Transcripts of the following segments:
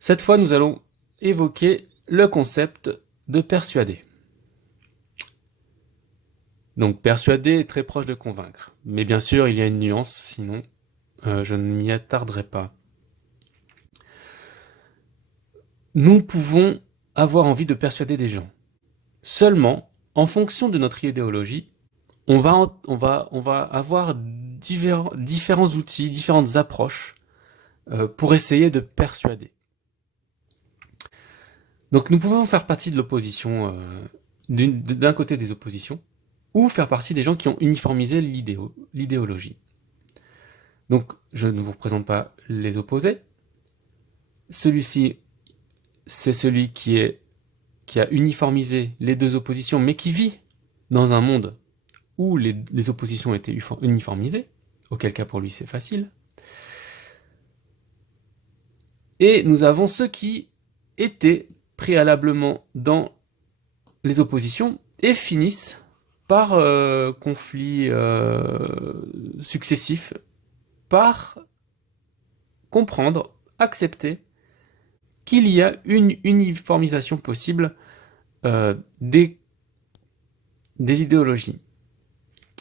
Cette fois, nous allons évoquer le concept de persuader. Donc persuader est très proche de convaincre, mais bien sûr il y a une nuance, sinon je ne m'y attarderai pas. Nous pouvons avoir envie de persuader des gens. Seulement, en fonction de notre idéologie, on va avoir différents outils, différentes approches pour essayer de persuader. Donc nous pouvons faire partie de l'opposition, d'un côté des oppositions, ou faire partie des gens qui ont uniformisé l'idéologie. Donc je ne vous représente pas les opposés. Celui-ci, c'est celui qui a uniformisé les deux oppositions, mais qui vit dans un monde où les oppositions étaient uniformisées, auquel cas pour lui c'est facile. Et nous avons ceux qui étaient préalablement dans les oppositions et finissent par conflits successifs, par comprendre, accepter qu'il y a une uniformisation possible des idéologies.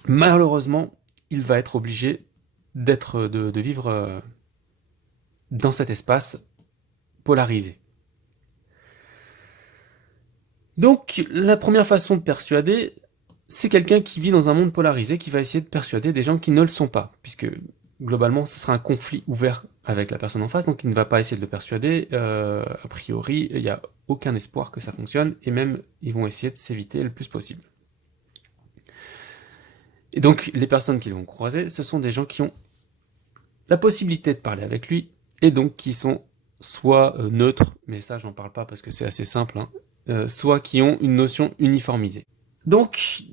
Malheureusement, il va être obligé de vivre dans cet espace polarisé. Donc, la première façon de persuader, c'est quelqu'un qui vit dans un monde polarisé, qui va essayer de persuader des gens qui ne le sont pas, puisque globalement, ce sera un conflit ouvert avec la personne en face, donc il ne va pas essayer de le persuader. A priori, il n'y a aucun espoir que ça fonctionne, et même, ils vont essayer de s'éviter le plus possible. Et donc, les personnes qu'ils vont croiser, ce sont des gens qui ont la possibilité de parler avec lui, et donc qui sont soit neutres, mais ça, j'en parle pas parce que c'est assez simple, hein, soit qui ont une notion uniformisée. Donc,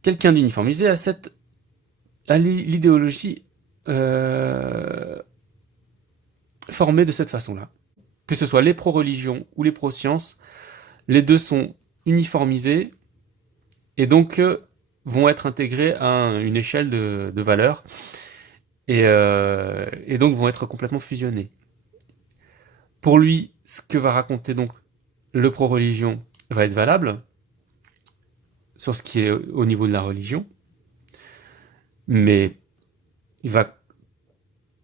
quelqu'un d'uniformisé a l'idéologie formée de cette façon-là. Que ce soit les pro-religion ou les pro-science, les deux sont uniformisés et donc vont être intégrés à une échelle de valeurs et donc vont être complètement fusionnés. Pour lui, ce que va raconter donc le pro-religion va être valable sur ce qui est au niveau de la religion, mais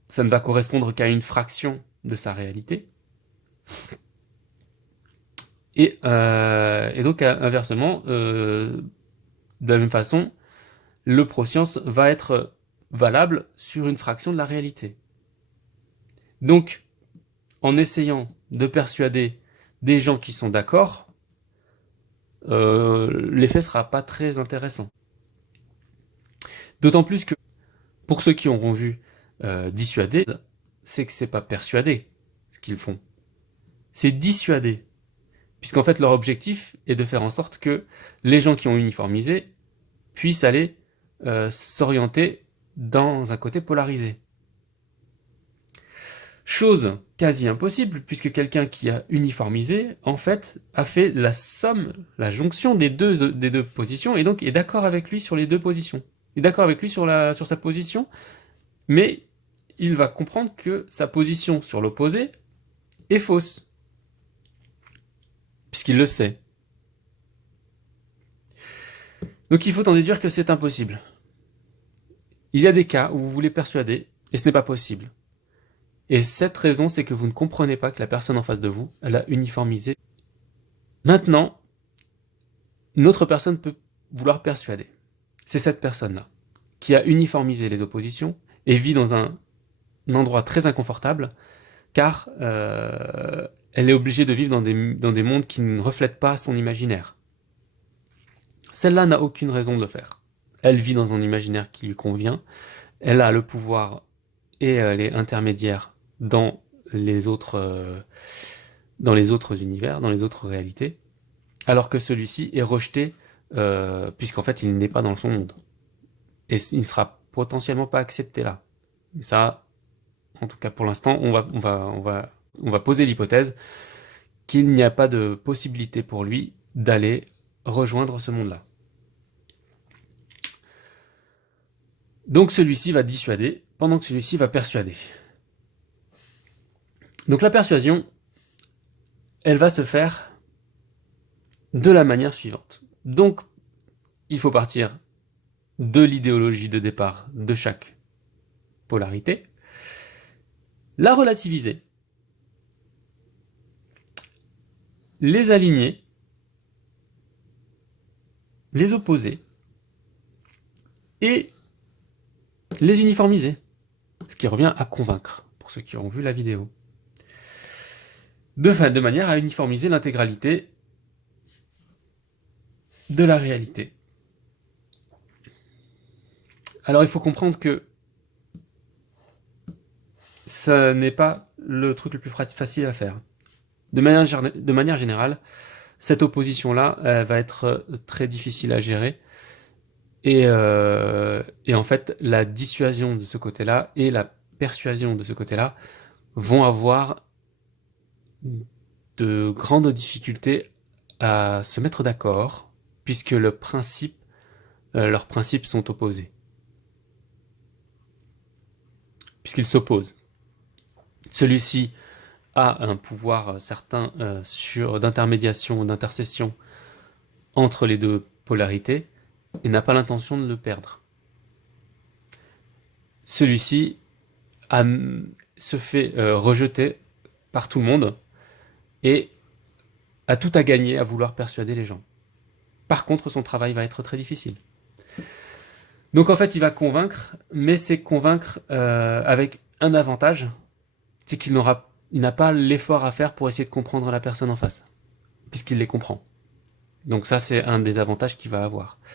ça ne va correspondre qu'à une fraction de sa réalité. Et donc, inversement, de la même façon, le pro-science va être valable sur une fraction de la réalité. Donc, en essayant de persuader des gens qui sont d'accord, l'effet ne sera pas très intéressant. D'autant plus que, pour ceux qui auront vu dissuader, c'est que c'est pas persuader ce qu'ils font, c'est dissuader. Puisqu'en fait, leur objectif est de faire en sorte que les gens qui ont uniformisé puissent aller s'orienter dans un côté polarisé. Chose quasi impossible, puisque quelqu'un qui a uniformisé, en fait, a fait la somme, la jonction des deux positions, et donc est d'accord avec lui sur les deux positions. Il est d'accord avec lui sur sa position, mais il va comprendre que sa position sur l'opposé est fausse, puisqu'il le sait. Donc il faut en déduire que c'est impossible. Il y a des cas où vous voulez persuader, et ce n'est pas possible. Et cette raison, c'est que vous ne comprenez pas que la personne en face de vous, elle a uniformisé. Maintenant, une autre personne peut vouloir persuader. C'est cette personne-là, qui a uniformisé les oppositions, et vit dans un endroit très inconfortable, car elle est obligée de vivre dans des mondes qui ne reflètent pas son imaginaire. Celle-là n'a aucune raison de le faire. Elle vit dans un imaginaire qui lui convient, elle a le pouvoir et elle est intermédiaire dans les autres univers, dans les autres réalités, alors que celui-ci est rejeté puisqu'en fait il n'est pas dans son monde. Et il ne sera potentiellement pas accepté là. Et ça, en tout cas pour l'instant, on va poser l'hypothèse qu'il n'y a pas de possibilité pour lui d'aller rejoindre ce monde-là. Donc celui-ci va dissuader, pendant que celui-ci va persuader. Donc la persuasion, elle va se faire de la manière suivante. Donc, il faut partir de l'idéologie de départ de chaque polarité, la relativiser, les aligner, les opposer et les uniformiser, ce qui revient à convaincre, pour ceux qui ont vu la vidéo. De manière à uniformiser l'intégralité de la réalité. Alors il faut comprendre que ça n'est pas le truc le plus facile à faire. De manière générale, cette opposition-là va être très difficile à gérer. Et en fait, la dissuasion de ce côté-là et la persuasion de ce côté-là vont avoir de grandes difficultés à se mettre d'accord, puisque leurs principes sont opposés. Puisqu'ils s'opposent. Celui-ci a un pouvoir certain d'intermédiation, d'intercession entre les deux polarités, et n'a pas l'intention de le perdre. Celui-ci se fait rejeter par tout le monde, et a tout à gagner à vouloir persuader les gens. Par contre, son travail va être très difficile. Donc en fait, il va convaincre, mais c'est convaincre avec un avantage, c'est qu'il n'a pas l'effort à faire pour essayer de comprendre la personne en face, puisqu'il les comprend. Donc ça, c'est un des avantages qu'il va avoir.